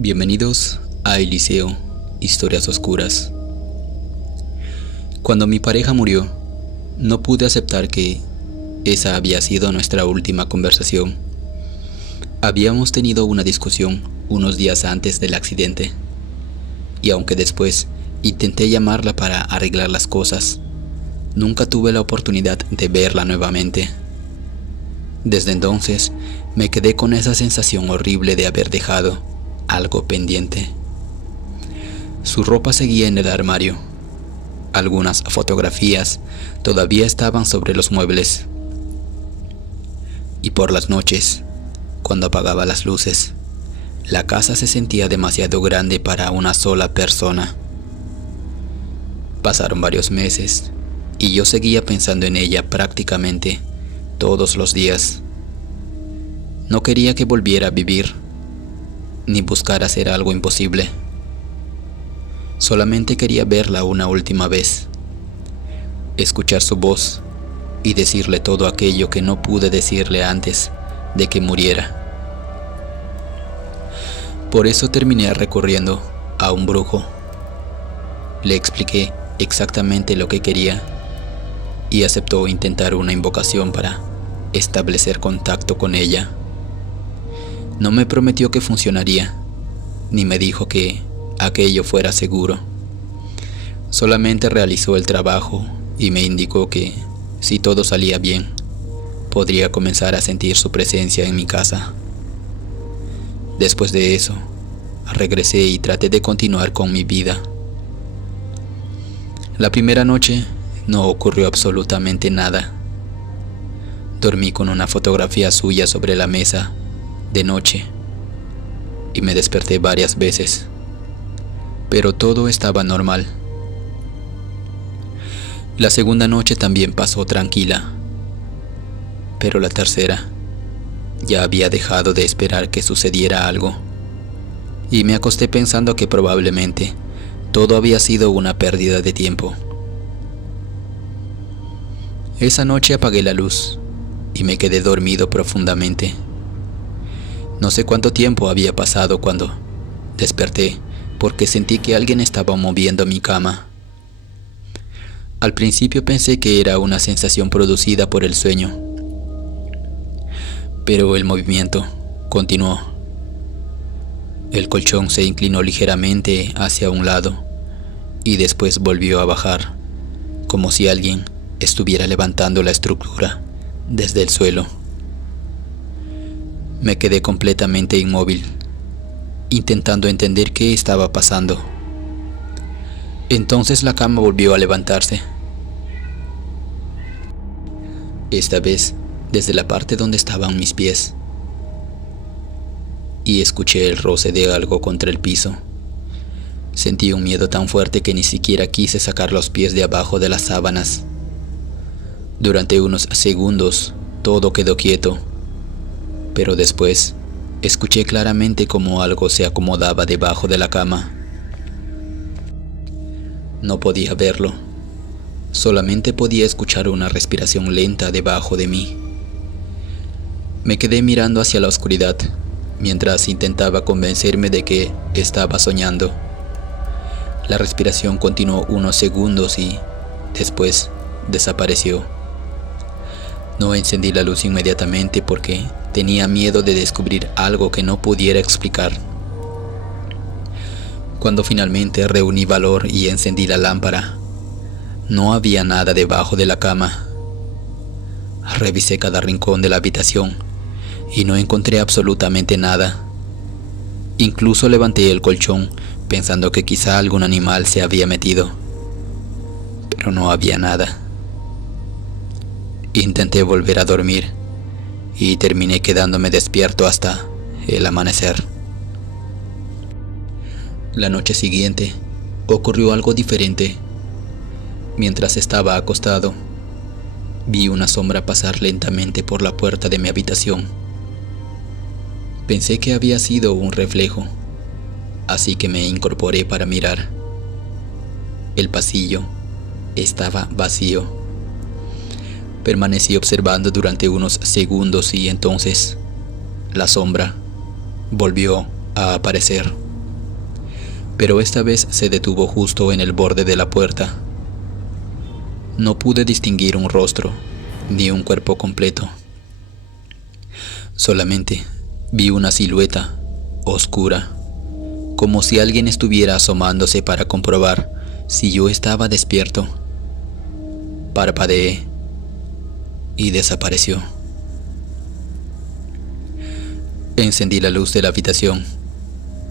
Bienvenidos a Eliseo, Historias Oscuras. Cuando mi pareja murió, no pude aceptar que esa había sido nuestra última conversación. Habíamos tenido una discusión unos días antes del accidente, y aunque después intenté llamarla para arreglar las cosas, nunca tuve la oportunidad de verla nuevamente. Desde entonces me quedé con esa sensación horrible de haber dejado algo pendiente. Su ropa seguía en el armario. Algunas fotografías todavía estaban sobre los muebles. Y por las noches, cuando apagaba las luces, la casa se sentía demasiado grande para una sola persona. Pasaron varios meses y yo seguía pensando en ella prácticamente todos los días. No quería que volviera a vivir, ni buscar hacer algo imposible. Solamente quería verla una última vez, escuchar su voz y decirle todo aquello que no pude decirle antes de que muriera. Por eso terminé recurriendo a un brujo. Le expliqué exactamente lo que quería y aceptó intentar una invocación para establecer contacto con ella. No me prometió que funcionaría, ni me dijo que aquello fuera seguro. Solamente realizó el trabajo y me indicó que, si todo salía bien, podría comenzar a sentir su presencia en mi casa. Después de eso, regresé y traté de continuar con mi vida. La primera noche no ocurrió absolutamente nada. Dormí con una fotografía suya sobre la mesa de noche y me desperté varias veces, pero todo estaba normal. La segunda noche también pasó tranquila, pero la tercera ya había dejado de esperar que sucediera algo y me acosté pensando que probablemente todo había sido una pérdida de tiempo. Esa noche apagué la luz y me quedé dormido profundamente. No sé cuánto tiempo había pasado cuando desperté porque sentí que alguien estaba moviendo mi cama. Al principio pensé que era una sensación producida por el sueño, pero el movimiento continuó. El colchón se inclinó ligeramente hacia un lado y después volvió a bajar, como si alguien estuviera levantando la estructura desde el suelo. Me quedé completamente inmóvil, intentando entender qué estaba pasando. Entonces la cama volvió a levantarse. Esta vez desde la parte donde estaban mis pies. Y escuché el roce de algo contra el piso. Sentí un miedo tan fuerte que ni siquiera quise sacar los pies de abajo de las sábanas. Durante unos segundos todo quedó quieto. Pero después, escuché claramente cómo algo se acomodaba debajo de la cama. No podía verlo, solamente podía escuchar una respiración lenta debajo de mí. Me quedé mirando hacia la oscuridad, mientras intentaba convencerme de que estaba soñando. La respiración continuó unos segundos y, después, desapareció. No encendí la luz inmediatamente porque tenía miedo de descubrir algo que no pudiera explicar. Cuando finalmente reuní valor y encendí la lámpara, no había nada debajo de la cama. Revisé cada rincón de la habitación y no encontré absolutamente nada. Incluso levanté el colchón pensando que quizá algún animal se había metido, pero no había nada. Intenté volver a dormir y terminé quedándome despierto hasta el amanecer. La noche siguiente ocurrió algo diferente. Mientras estaba acostado, vi una sombra pasar lentamente por la puerta de mi habitación. Pensé que había sido un reflejo, así que me incorporé para mirar. El pasillo estaba vacío. Permanecí observando durante unos segundos y entonces la sombra volvió a aparecer. pero esta vez se detuvo justo en el borde de la puerta. No pude distinguir un rostro ni un cuerpo completo. Solamente vi una silueta oscura, como si alguien estuviera asomándose para comprobar si yo estaba despierto. Parpadeé y desapareció. Encendí la luz de la habitación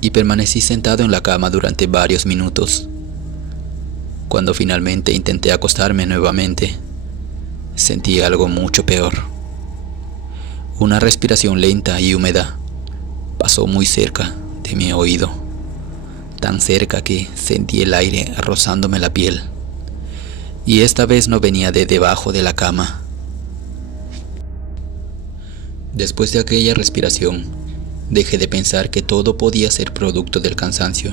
y permanecí sentado en la cama durante varios minutos. Cuando finalmente intenté acostarme nuevamente, sentí algo mucho peor. Una respiración lenta y húmeda pasó muy cerca de mi oído, tan cerca que sentí el aire rozándome la piel. Y esta vez no venía de debajo de la cama. Después de aquella respiración, dejé de pensar que todo podía ser producto del cansancio.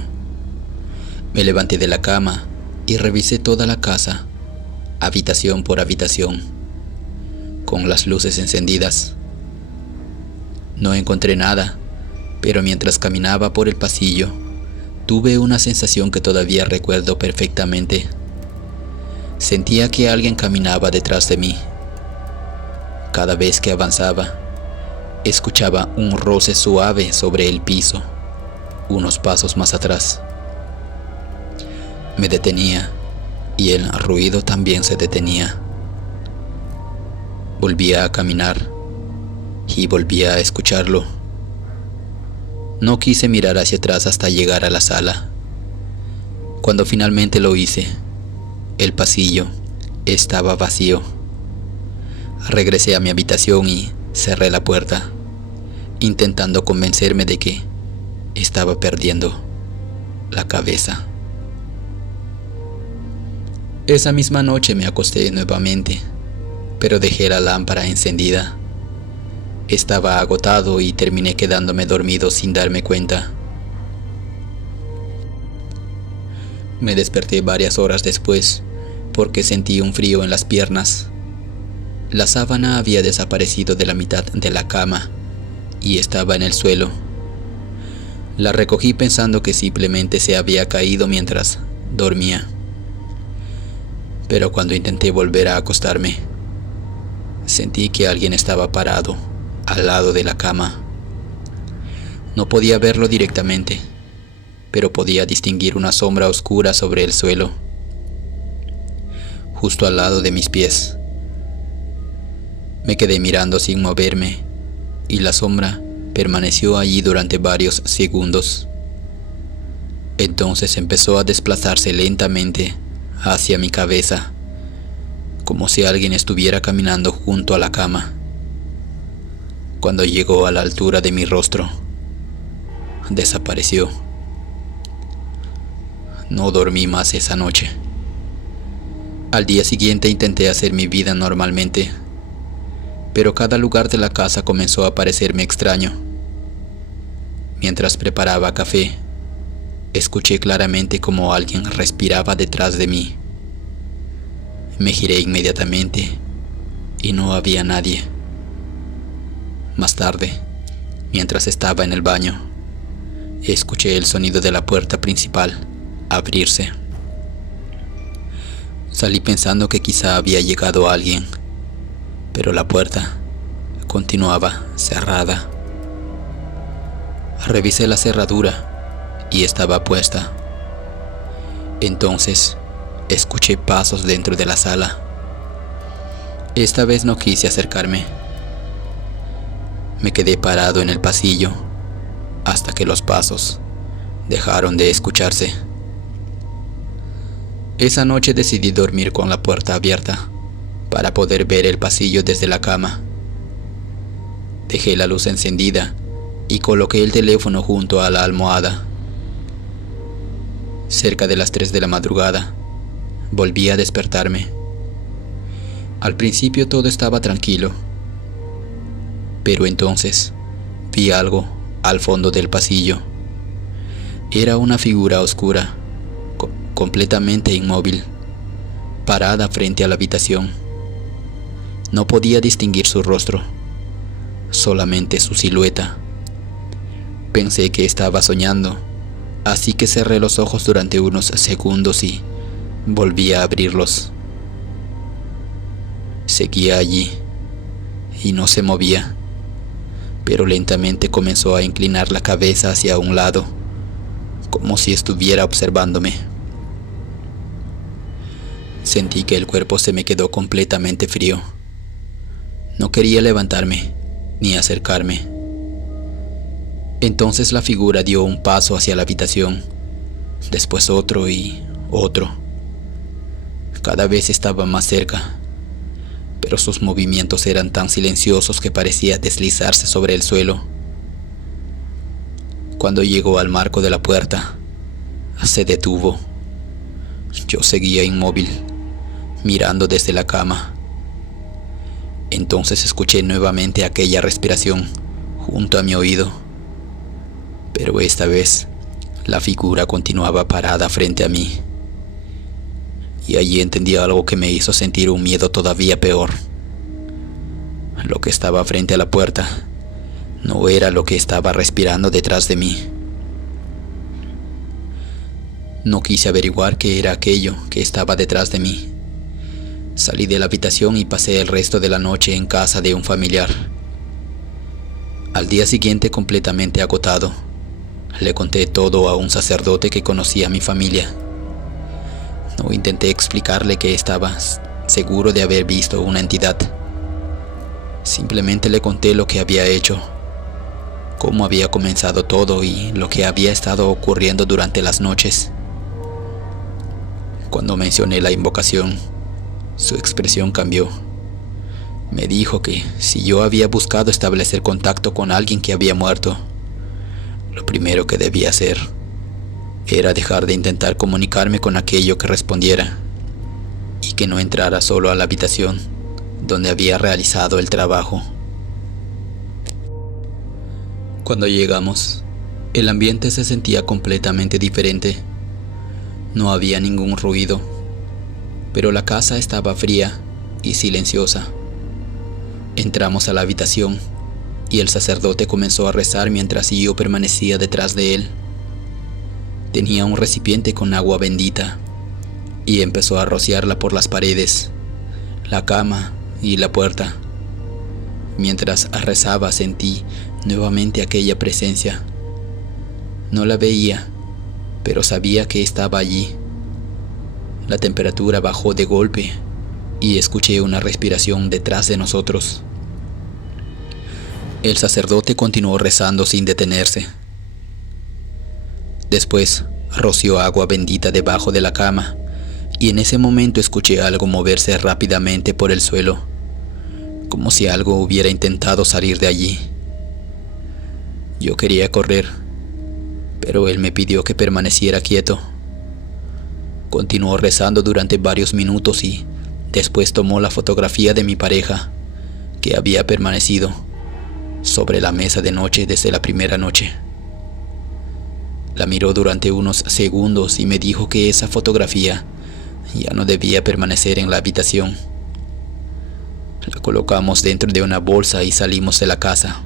Me levanté de la cama y revisé toda la casa, habitación por habitación, con las luces encendidas. No encontré nada, pero mientras caminaba por el pasillo, tuve una sensación que todavía recuerdo perfectamente. Sentía que alguien caminaba detrás de mí. Cada vez que avanzaba, escuchaba un roce suave sobre el piso, unos pasos más atrás. Me detenía y el ruido también se detenía. Volvía a caminar y volvía a escucharlo. No quise mirar hacia atrás hasta llegar a la sala. Cuando finalmente lo hice, el pasillo estaba vacío. Regresé a mi habitación y cerré la puerta, intentando convencerme de que estaba perdiendo la cabeza. Esa misma noche me acosté nuevamente, pero dejé la lámpara encendida. Estaba agotado y terminé quedándome dormido sin darme cuenta. Me desperté varias horas después porque sentí un frío en las piernas. La sábana había desaparecido de la mitad de la cama y estaba en el suelo. La recogí pensando que simplemente se había caído mientras dormía. Pero cuando intenté volver a acostarme, sentí que alguien estaba parado al lado de la cama. No podía verlo directamente, pero podía distinguir una sombra oscura sobre el suelo, justo al lado de mis pies. Me quedé mirando sin moverme y la sombra permaneció allí durante varios segundos. Entonces empezó a desplazarse lentamente hacia mi cabeza, como si alguien estuviera caminando junto a la cama. Cuando llegó a la altura de mi rostro, desapareció. No dormí más esa noche. Al día siguiente intenté hacer mi vida normalmente, pero cada lugar de la casa comenzó a parecerme extraño. Mientras preparaba café, escuché claramente como alguien respiraba detrás de mí. Me giré inmediatamente y no había nadie. Más tarde, mientras estaba en el baño, escuché el sonido de la puerta principal abrirse. Salí pensando que quizá había llegado alguien, pero la puerta continuaba cerrada. Revisé la cerradura y estaba puesta. Entonces, escuché pasos dentro de la sala. Esta vez no quise acercarme. Me quedé parado en el pasillo hasta que los pasos dejaron de escucharse. Esa noche decidí dormir con la puerta abierta para poder ver el pasillo desde la cama. Dejé la luz encendida y coloqué el teléfono junto a la almohada. Cerca de las 3 de la madrugada, volví a despertarme. Al principio todo estaba tranquilo, pero entonces vi algo al fondo del pasillo. Era una figura oscura, completamente inmóvil, parada frente a la habitación. No podía distinguir su rostro, solamente su silueta. Pensé que estaba soñando, así que cerré los ojos durante unos segundos y volví a abrirlos. Seguía allí y no se movía, pero lentamente comenzó a inclinar la cabeza hacia un lado, como si estuviera observándome. Sentí que el cuerpo se me quedó completamente frío. No quería levantarme ni acercarme. Entonces la figura dio un paso hacia la habitación, después otro y otro. Cada vez estaba más cerca, pero sus movimientos eran tan silenciosos que parecía deslizarse sobre el suelo. Cuando llegó al marco de la puerta, se detuvo. Yo seguía inmóvil, mirando desde la cama. Entonces escuché nuevamente aquella respiración junto a mi oído, pero esta vez la figura continuaba parada frente a mí. Y allí entendí algo que me hizo sentir un miedo todavía peor. Lo que estaba frente a la puerta no era lo que estaba respirando detrás de mí. No quise averiguar qué era aquello que estaba detrás de mí. Salí de la habitación y pasé el resto de la noche en casa de un familiar. Al día siguiente, completamente agotado, le conté todo a un sacerdote que conocía a mi familia. No intenté explicarle que estaba seguro de haber visto una entidad. Simplemente le conté lo que había hecho, cómo había comenzado todo y lo que había estado ocurriendo durante las noches. Cuando mencioné la invocación, su expresión cambió. Me dijo que si yo había buscado establecer contacto con alguien que había muerto, lo primero que debía hacer era dejar de intentar comunicarme con aquello que respondiera y que no entrara solo a la habitación donde había realizado el trabajo. Cuando llegamos, el ambiente se sentía completamente diferente. No había ningún ruido, pero la casa estaba fría y silenciosa. Entramos a la habitación y el sacerdote comenzó a rezar mientras yo permanecía detrás de él. Tenía un recipiente con agua bendita y empezó a rociarla por las paredes, la cama y la puerta. Mientras rezaba sentí nuevamente aquella presencia. No la veía, pero sabía que estaba allí. La temperatura bajó de golpe y escuché una respiración detrás de nosotros. El sacerdote continuó rezando sin detenerse. Después roció agua bendita debajo de la cama y en ese momento escuché algo moverse rápidamente por el suelo, como si algo hubiera intentado salir de allí. Yo quería correr, pero él me pidió que permaneciera quieto. Continuó rezando durante varios minutos y después tomó la fotografía de mi pareja, que había permanecido sobre la mesa de noche desde la primera noche. La miró durante unos segundos y me dijo que esa fotografía ya no debía permanecer en la habitación. La colocamos dentro de una bolsa y salimos de la casa.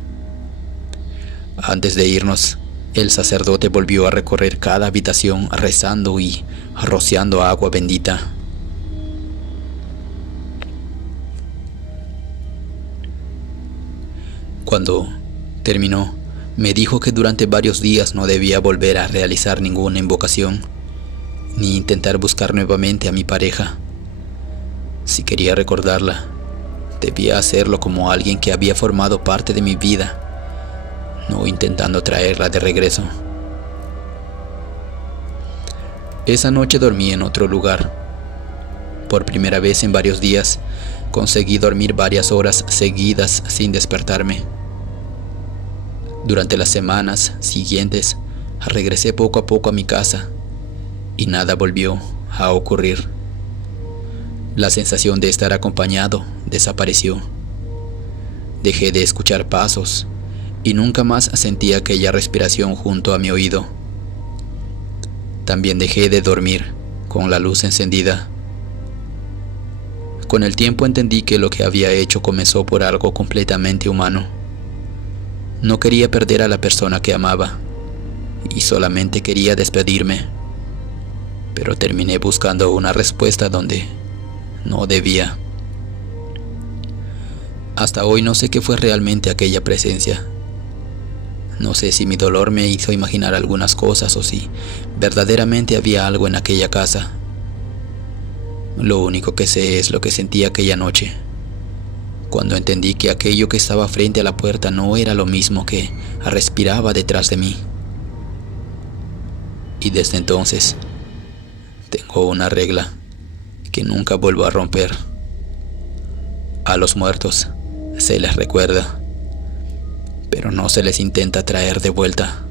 Antes de irnos, el sacerdote volvió a recorrer cada habitación rezando y rociando agua bendita. Cuando terminó, me dijo que durante varios días no debía volver a realizar ninguna invocación, ni intentar buscar nuevamente a mi pareja. Si quería recordarla, debía hacerlo como alguien que había formado parte de mi vida, no intentando traerla de regreso. Esa noche dormí en otro lugar. Por primera vez en varios días, conseguí dormir varias horas seguidas sin despertarme. Durante las semanas siguientes, regresé poco a poco a mi casa y nada volvió a ocurrir. La sensación de estar acompañado desapareció. Dejé de escuchar pasos y nunca más sentí aquella respiración junto a mi oído. También dejé de dormir con la luz encendida. Con el tiempo entendí que lo que había hecho comenzó por algo completamente humano. No quería perder a la persona que amaba y solamente quería despedirme, pero terminé buscando una respuesta donde no debía. Hasta hoy no sé qué fue realmente aquella presencia. No sé si mi dolor me hizo imaginar algunas cosas o si verdaderamente había algo en aquella casa. Lo único que sé es lo que sentí aquella noche, cuando entendí que aquello que estaba frente a la puerta no era lo mismo que respiraba detrás de mí. Y desde entonces tengo una regla que nunca vuelvo a romper. A los muertos se les recuerda, pero no se les intenta traer de vuelta.